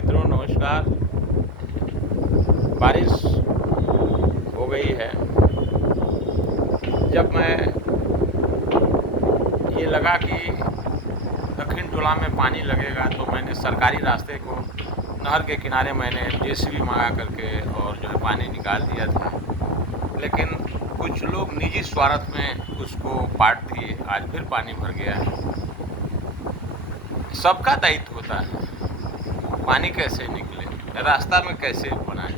मित्रों, नमस्कार। बारिश हो गई है। जब मैं ये लगा कि दक्षिण टोला में पानी लगेगा तो मैंने सरकारी रास्ते को नहर के किनारे मैंने जेसीबी मंगा करके और जो है पानी निकाल दिया था। लेकिन कुछ लोग निजी स्वार्थ में उसको पाट दिए, आज फिर पानी भर गया है। सबका दायित्व होता है, पानी कैसे निकले, रास्ता में कैसे बनाए।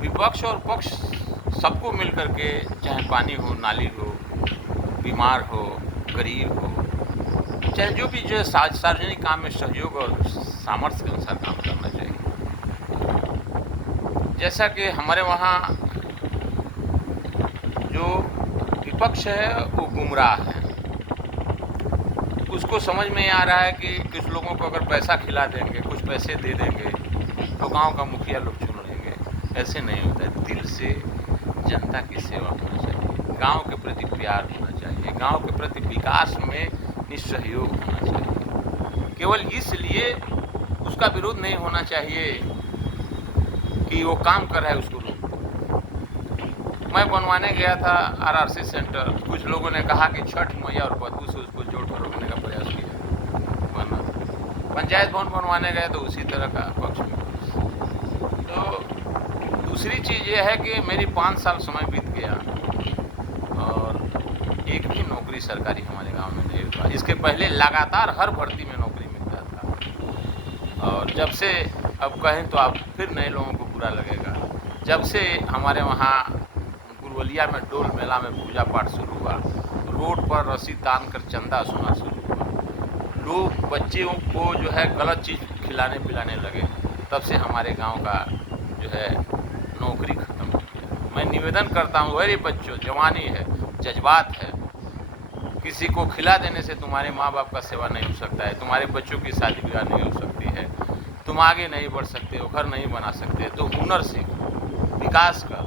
विपक्ष और पक्ष सबको मिल करके, चाहे पानी हो, नाली हो, बीमार हो, गरीब हो, चाहे जो भी जो सार्वजनिक काम में सहयोग और सामर्थ्य के अनुसार काम करना चाहिए। जैसा कि हमारे वहाँ जो विपक्ष है वो गुमराह है। उसको समझ में आ रहा है कि कुछ लोगों को अगर पैसा खिला देंगे, कुछ पैसे दे देंगे तो गांव का मुखिया लोग चुन लेंगे। ऐसे नहीं होता है। दिल से जनता की सेवा होना चाहिए, गांव के प्रति प्यार होना चाहिए, गांव के प्रति विकास में निस्सहयोग होना चाहिए। केवल इसलिए उसका विरोध नहीं होना चाहिए कि वो काम कर रहा है उसको रोको। मैं बनवाने गया था आरआरसी सेंटर। कुछ लोगों ने कहा कि छठ मैया और बदबू से उसको जोड़कर रोकने का प्रयास किया। बना पंचायत भवन बनवाने गए तो उसी तरह का पक्ष में। तो दूसरी चीज़ ये है कि मेरी 5 साल समय बीत गया और एक भी नौकरी सरकारी हमारे गांव में नहीं हुआ। इसके पहले लगातार हर भर्ती में नौकरी मिलता था। और जब से, अब कहें तो आप फिर नए लोगों को बुरा लगेगा, जब से हमारे वहाँ गुरवलिया में डोल मेला में पूजा पाठ शुरू हुआ, रोड पर रस्सी तान कर चंदा वसूलना शुरू हुआ, लोग बच्चों को जो है गलत चीज़ खिलाने पिलाने लगे, तब से हमारे गांव का जो है नौकरी खत्म हो गया। मैं निवेदन करता हूँ, अरे बच्चों, जवानी है, जज्बात है, किसी को खिला देने से तुम्हारे माँ बाप का सेवा नहीं हो सकता है, तुम्हारे बच्चों की शादी ब्याह नहीं हो सकती है, तुम आगे नहीं बढ़ सकते हो, घर नहीं बना सकते। तो हुनर सीखो, विकास का।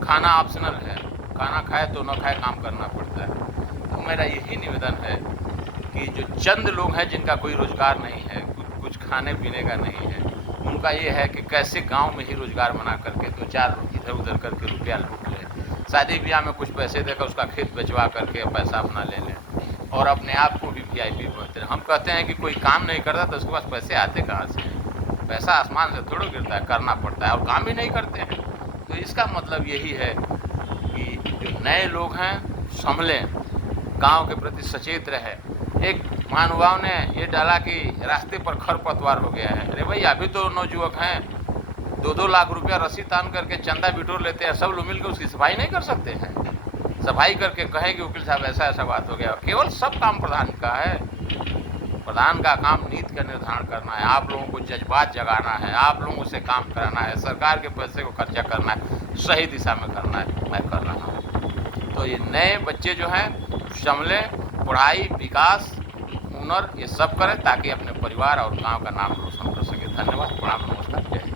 खाना ऑप्शनल है, खाना खाए तो न खाए, काम करना पड़ता है। तो मेरा यही निवेदन है कि जो चंद लोग हैं जिनका कोई रोज़गार नहीं है, कुछ खाने पीने का नहीं है, उनका ये है कि कैसे गांव में ही रोज़गार बना करके 2-4 इधर उधर करके रुपया लूट लें, शादी ब्याह में कुछ पैसे देकर उसका खेत बेचवा करके पैसा अपना ले लें और अपने आप को भी VIP बनते हैं। हम कहते हैं कि कोई काम नहीं करता तो उसके पास पैसे आते कहाँ से? पैसा आसमान से थोड़ा गिरता है, करना पड़ता है, और काम भी नहीं करते हैं। तो इसका मतलब यही है कि जो नए लोग हैं संभलें, गांव के प्रति सचेत रहे। एक महानुभाव ने ये डाला कि रास्ते पर खरपतवार हो गया है। अरे भाई, अभी तो नौजुवक हैं, 2-2 लाख रुपया रस्सी तान करके चंदा बिटोर लेते हैं, सब लोग मिलकर उसकी सफाई नहीं कर सकते हैं? सफाई करके कहें कि वकील साहब ऐसा ऐसा बात हो गया। केवल सब काम प्रधान का है। प्रधान का काम नीति का निर्धारण करना है, आप लोगों को जज्बात जगाना है, आप लोगों से काम कराना है, सरकार के पैसे को खर्चा करना है, सही दिशा में करना है। मैं कर रहा हूँ। तो ये नए बच्चे जो हैं संभले, पढ़ाई, विकास, हुनर, ये सब करें ताकि अपने परिवार और गांव का नाम रोशन कर सके। धन्यवाद, प्रणाम, नमस्कार, जय हिंद।